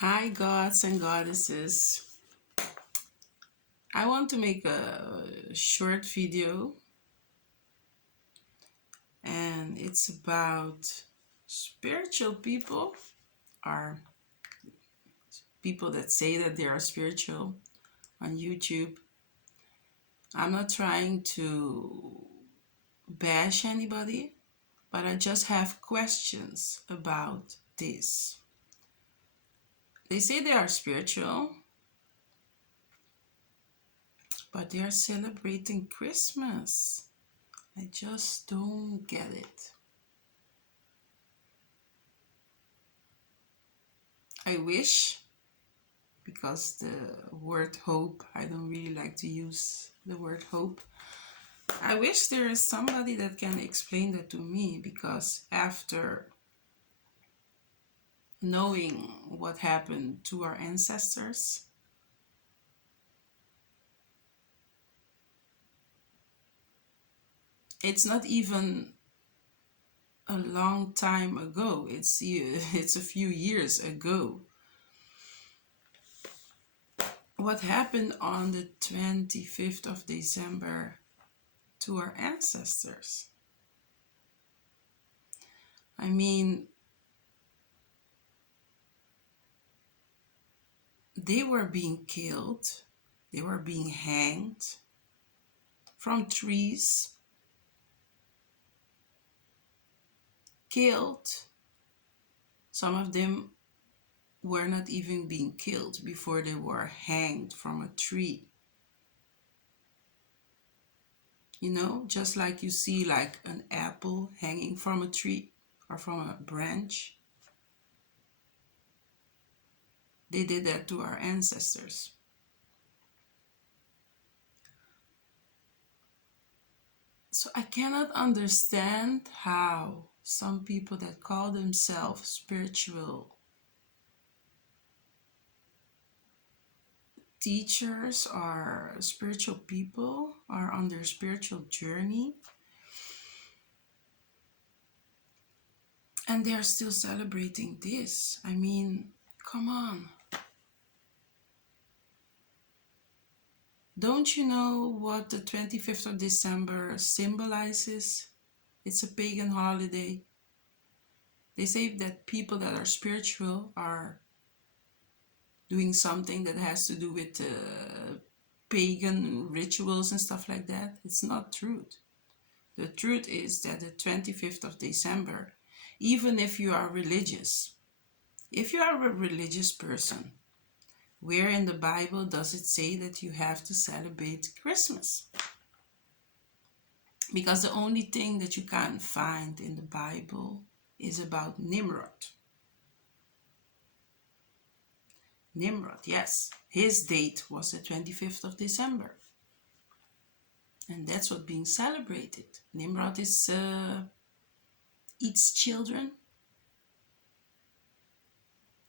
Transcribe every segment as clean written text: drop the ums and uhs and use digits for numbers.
Hi, gods and goddesses. I want to make a short video, and it's about spiritual people, or people that say that they are spiritual on YouTube. I'm not trying to bash anybody, but I just have questions about this. They say they are spiritual, but they are celebrating Christmas. I just don't get it. I wish, because the word hope, I don't really like to use the word hope. I wish there is somebody that can explain that to me, because after knowing what happened to our ancestors, it's not even a long time ago. It's a few years ago. What happened on the 25th of December to our ancestors? I mean, they were being killed, they were being hanged from trees, killed. Some of them were not even being killed before they were hanged from a tree. Just like you see like an apple hanging from a tree or from a branch. They did that to our ancestors. So I cannot understand how some people that call themselves spiritual teachers or spiritual people are on their spiritual journey and they are still celebrating this. I mean, come on. Don't you know what the 25th of December symbolizes? It's a pagan holiday. They say that people that are spiritual are doing something that has to do with pagan rituals and stuff like that. It's not true. The truth is that the 25th of December, even if you are religious, if you are a religious person, where in the Bible does it say that you have to celebrate Christmas? Because the only thing that you can find in the Bible is about Nimrod. Nimrod, yes, his date was the 25th of December. And that's what being celebrated. Nimrod eats children.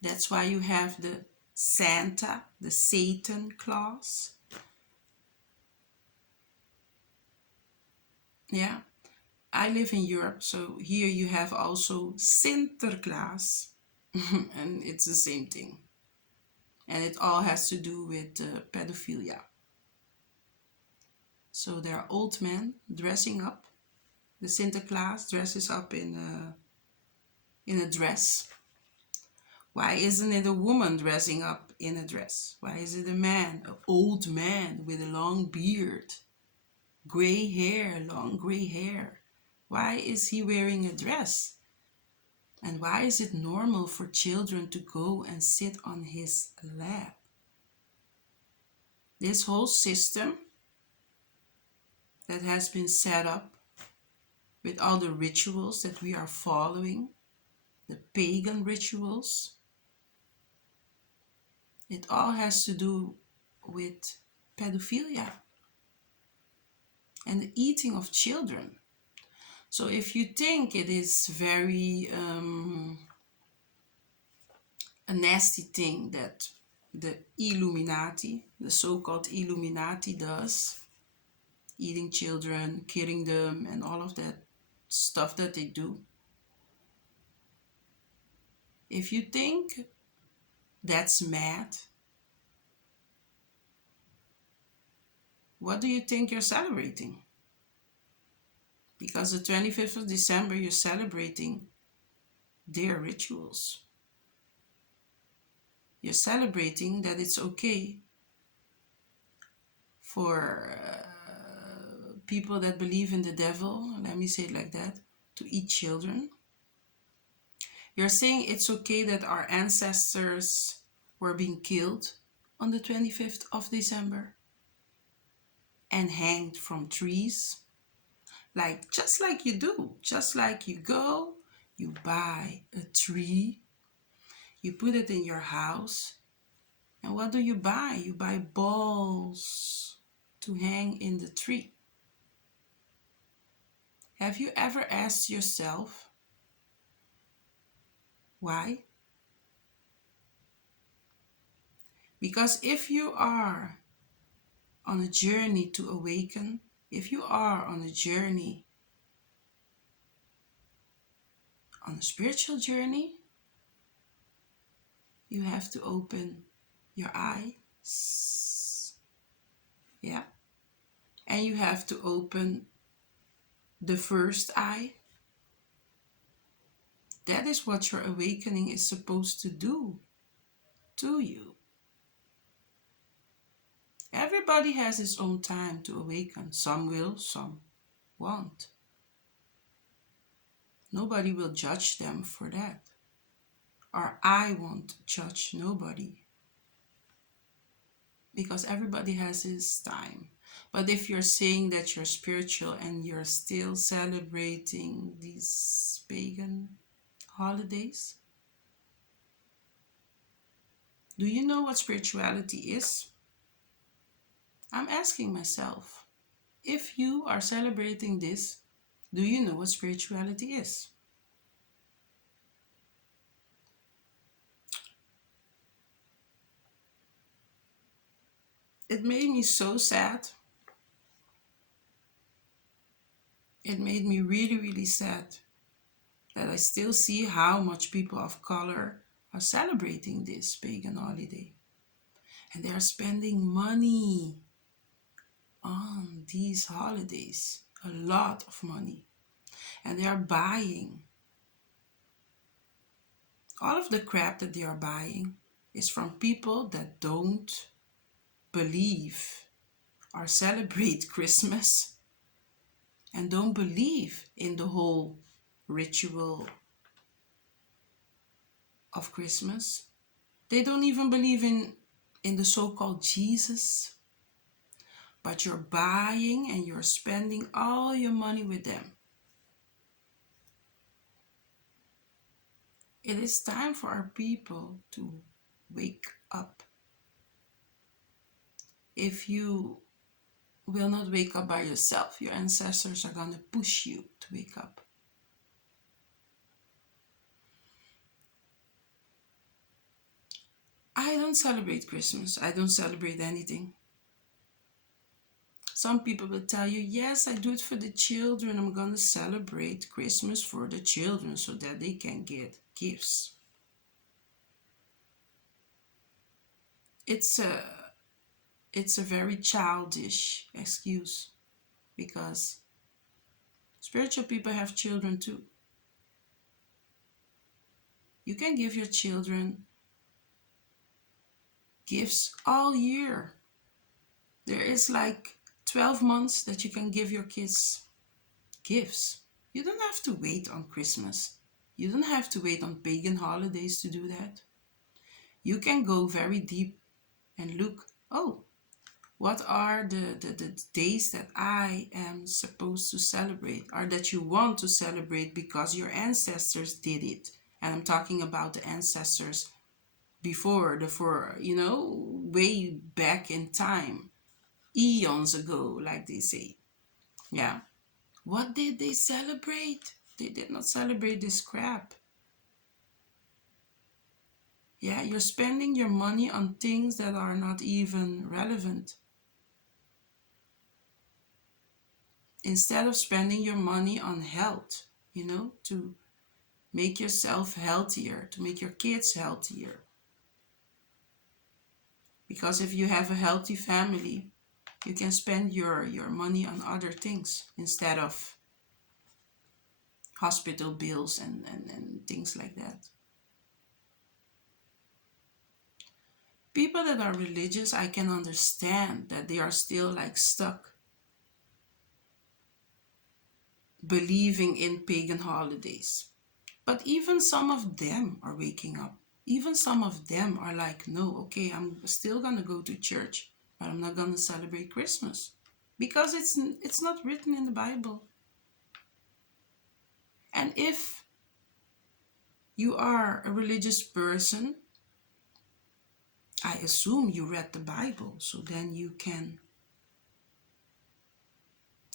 That's why you have the Santa, the Satan Claus. Yeah, I live in Europe, so here you have also Sinterklaas, and it's the same thing. And it all has to do with pedophilia. So there are old men dressing up. The Sinterklaas dresses up in a dress. Why isn't it a woman dressing up in a dress? Why is it a man, an old man with a long beard, gray hair, long gray hair? Why is he wearing a dress? And why is it normal for children to go and sit on his lap? This whole system that has been set up with all the rituals that we are following, the pagan rituals, it all has to do with pedophilia and the eating of children. So if you think it is very a nasty thing that the Illuminati, the so-called Illuminati does, eating children, killing them, and all of that stuff that they do. If you think That's mad. What do you think you're celebrating? Because the 25th of December, you're celebrating their rituals. You're celebrating that it's okay for people that believe in the devil, let me say it like that, to eat children. You're saying it's okay that our ancestors were being killed on the 25th of December and hanged from trees. Like, just like you do, just like you go, you buy a tree, you put it in your house, and what do you buy? You buy balls to hang in the tree. Have you ever asked yourself why? Because if you are on a journey to awaken, if you are on a journey, on a spiritual journey, you have to open your eyes. Yeah. And you have to open the first eye. That is what your awakening is supposed to do to you. Everybody has his own time to awaken. Some will, some won't. Nobody will judge them for that. Or I won't judge nobody. Because everybody has his time. But if you're saying that you're spiritual and you're still celebrating these pagan holidays, do you know what spirituality is? I'm asking myself, if you are celebrating this, do you know what spirituality is? It made me so sad. It made me really, really sad that I still see how much people of color are celebrating this pagan holiday. And they are spending money on these holidays, a lot of money. And they are buying. All of the crap that they are buying is from people that don't believe or celebrate Christmas and don't believe in the whole ritual of Christmas. They don't even believe in the so-called Jesus, but you're buying and you're spending all your money with them. It is time for our people to wake up. If you will not wake up by yourself, your ancestors are going to push you to wake up. I don't celebrate Christmas. I don't celebrate anything. Some people will tell you, yes, I do it for the children. I'm going to celebrate Christmas for the children so that they can get gifts. It's a very childish excuse because spiritual people have children too. You can give your children gifts all year. There is like 12 months that you can give your kids gifts. You don't have to wait on Christmas. You don't have to wait on pagan holidays to do that. You can go very deep and look, oh, what are the days that I am supposed to celebrate or that you want to celebrate because your ancestors did it? And I'm talking about the ancestors before, way back in time, eons ago, like they say. Yeah. What did they celebrate? They did not celebrate this crap. Yeah, you're spending your money on things that are not even relevant. Instead of spending your money on health, to make yourself healthier, to make your kids healthier. Because if you have a healthy family, you can spend your money on other things instead of hospital bills and things like that. People that are religious, I can understand that they are still like stuck believing in pagan holidays. But even some of them are waking up. Even some of them are like, no, okay, I'm still gonna go to church, but I'm not gonna celebrate Christmas. Because it's not written in the Bible. And if you are a religious person, I assume you read the Bible, so then you can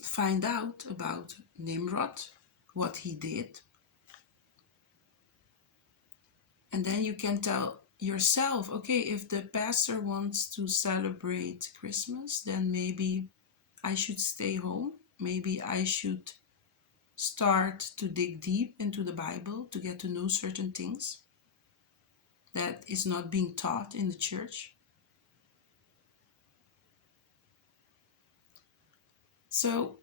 find out about Nimrod, what he did, and then you can tell yourself, okay, if the pastor wants to celebrate Christmas, then maybe I should stay home. Maybe I should start to dig deep into the Bible to get to know certain things that is not being taught in the church. So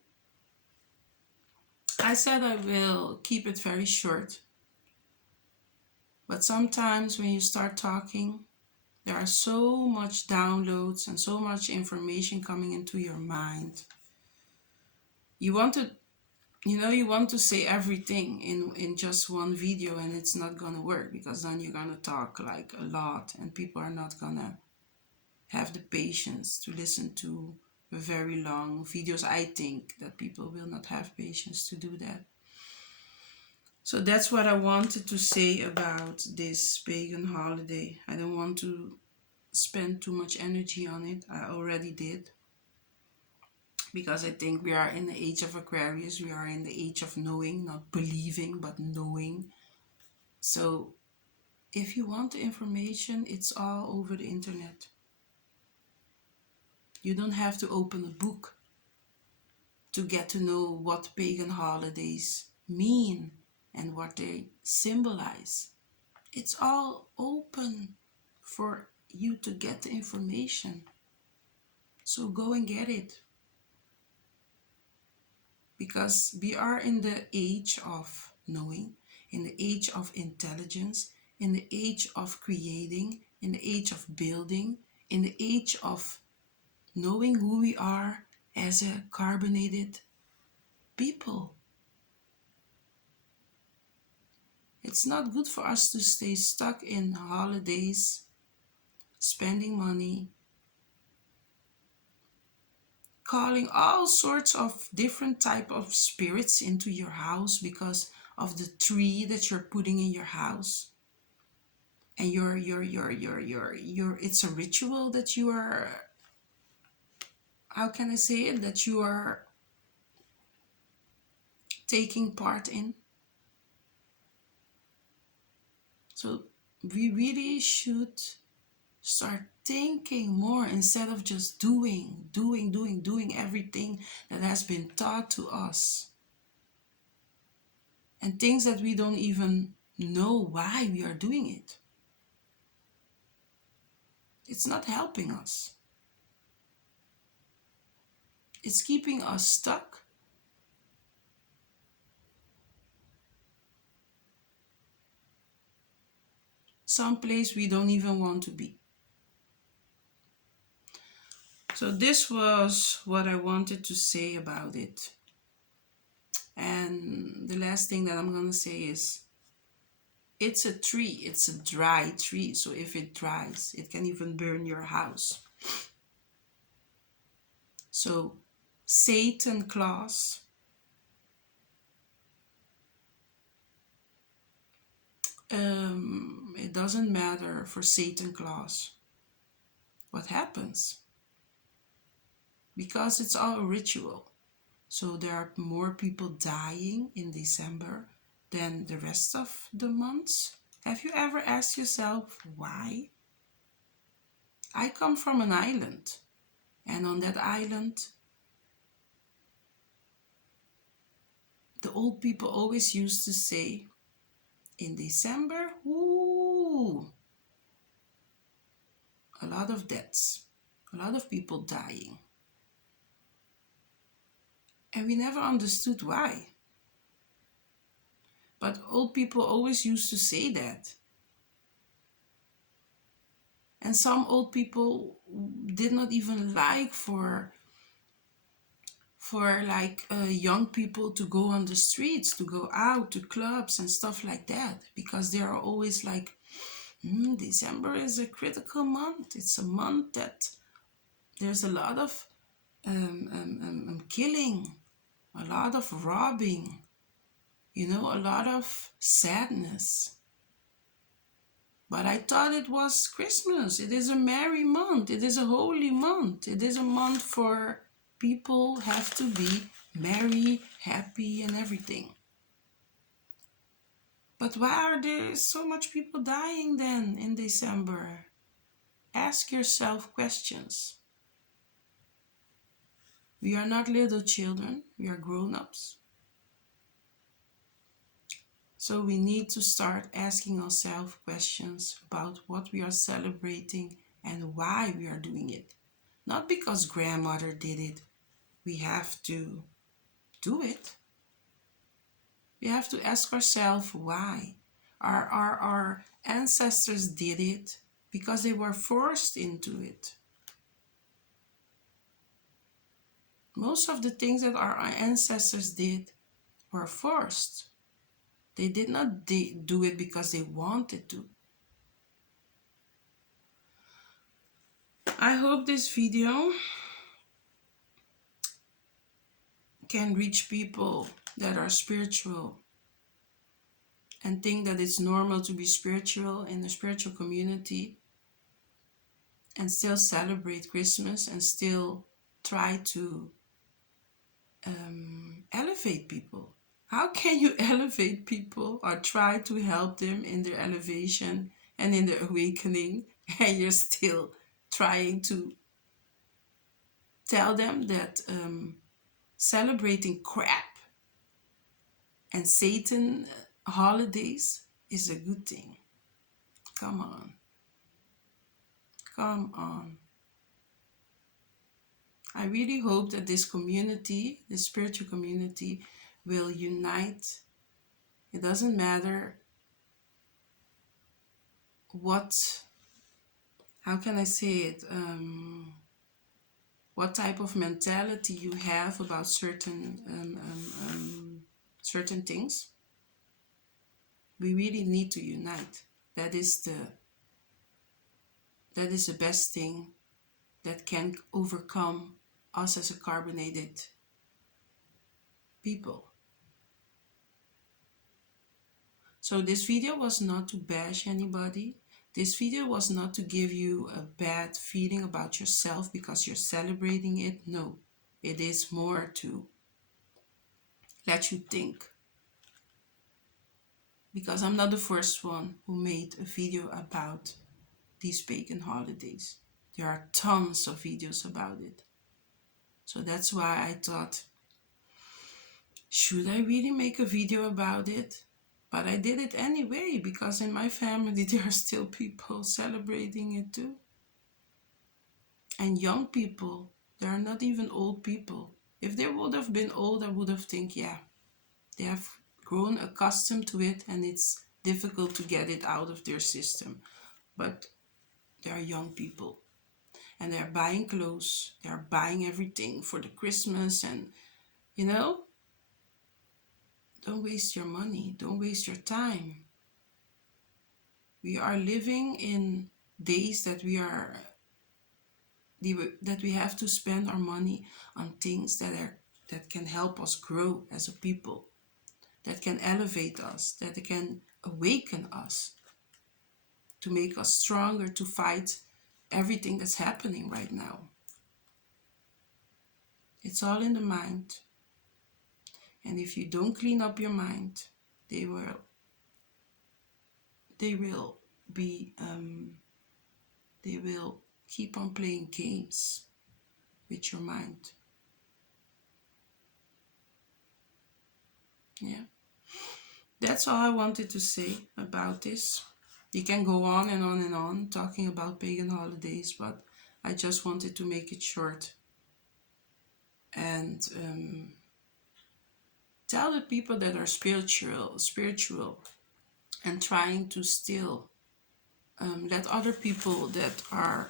I said I will keep it very short, but sometimes when you start talking, there are so much downloads and so much information coming into your mind. You want to, you want to say everything in just one video, and it's not gonna work, because then you're gonna talk like a lot and people are not gonna have the patience to listen to very long videos. I think that people will not have patience to do that. So that's what I wanted to say about this pagan holiday. I don't want to spend too much energy on it. I already did. Because I think we are in the age of Aquarius. We are in the age of knowing, not believing, but knowing. So if you want the information, it's all over the internet. You don't have to open a book to get to know what pagan holidays mean and what they symbolize. It's all open for you to get the information. So go and get it. Because we are in the age of knowing, in the age of intelligence, in the age of creating, in the age of building, in the age of knowing who we are as a carbonated people. It's not good for us to stay stuck in holidays, spending money, calling all sorts of different type of spirits into your house because of the tree that you're putting in your house. And it's a ritual that you are, how can I say it, that you are taking part in. So we really should start thinking more instead of just doing everything that has been taught to us. And things that we don't even know why we are doing it. It's not helping us. It's keeping us stuck. Someplace we don't even want to be. So this was what I wanted to say about it. And the last thing that I'm going to say is, it's a tree. It's a dry tree. So if it dries, it can even burn your house. So Satan Claus, it doesn't matter for Satan Claus what happens, because it's all a ritual. So there are more people dying in December than the rest of the months. Have you ever asked yourself why? I come from an island, and on that island, the old people always used to say, in December, ooh, a lot of deaths, a lot of people dying. And we never understood why. But old people always used to say that. And some old people did not even like for like young people to go on the streets, to go out to clubs and stuff like that, because they are always like, December is a critical month. It's a month that there's a lot of killing, a lot of robbing, a lot of sadness. But I thought it was Christmas. It is a merry month. It is a holy month. It is a month for people have to be merry, happy, and everything. But why are there so much people dying then in December? Ask yourself questions. We are not little children. We are grown-ups. So we need to start asking ourselves questions about what we are celebrating and why we are doing it. Not because grandmother did it, we have to do it. We have to ask ourselves why. Our ancestors did it because they were forced into it. Most of the things that our ancestors did were forced. They did not do it because they wanted to. I hope this video can reach people that are spiritual and think that it's normal to be spiritual in the spiritual community and still celebrate Christmas and still try to elevate people. How can you elevate people or try to help them in their elevation and in their awakening, and you're still trying to tell them that celebrating crap and Satan holidays is a good thing? Come on. Come on. I really hope that this community, the spiritual community, will unite. It doesn't matter how can I say it, what type of mentality you have about certain things. We really need to unite. That is the best thing that can overcome us as a carbonated people. So this video was not to bash anybody. This video was not to give you a bad feeling about yourself because you're celebrating it. No, it is more to let you think. Because I'm not the first one who made a video about these pagan holidays. There are tons of videos about it. So that's why I thought, should I really make a video about it? But I did it anyway, because in my family there are still people celebrating it too. And young people, they are not even old people. If they would have been old, I would have think, yeah, they have grown accustomed to it and it's difficult to get it out of their system. But they are young people and they are buying clothes, they are buying everything for the Christmas, and don't waste your money, don't waste your time. We are living in days that we have to spend our money on things that can help us grow as a people, that can elevate us, that can awaken us, to make us stronger, to fight everything that's happening right now. It's all in the mind. And if you don't clean up your mind, they will keep on playing games with your mind. Yeah. That's all I wanted to say about this. You can go on and on and on talking about pagan holidays, but I just wanted to make it short and tell the people that are spiritual and trying to still let other people that are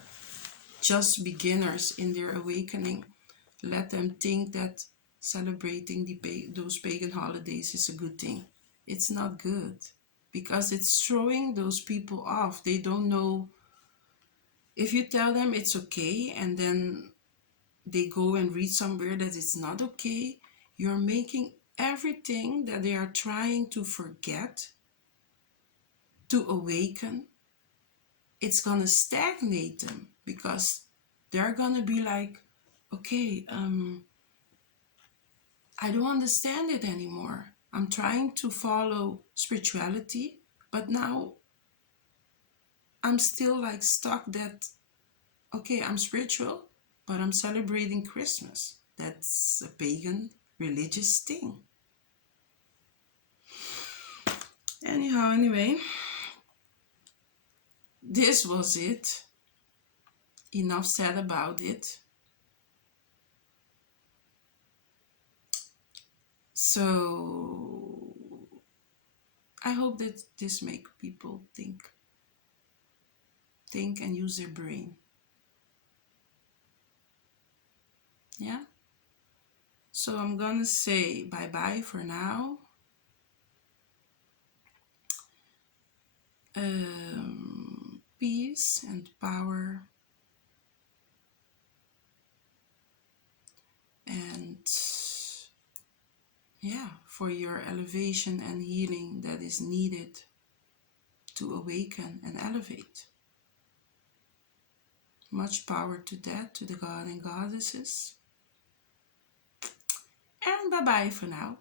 just beginners in their awakening, let them think that celebrating those pagan holidays is a good thing. It's not good, because it's throwing those people off. They don't know. If you tell them it's okay and then they go and read somewhere that it's not okay, you're making everything that they are trying to forget, to awaken, it's gonna stagnate them, because they're gonna be like, okay, I don't understand it anymore. I'm trying to follow spirituality, but now I'm still like stuck that, okay, I'm spiritual, but I'm celebrating Christmas. That's a pagan religious thing. Anyhow, anyway, this was it. Enough said about it. So I hope that this make people think and use their brain. Yeah. So I'm gonna say bye-bye for now. Peace and power, and yeah, for your elevation and healing that is needed to awaken and elevate. Much power to that, to the God and Goddesses. And bye-bye for now.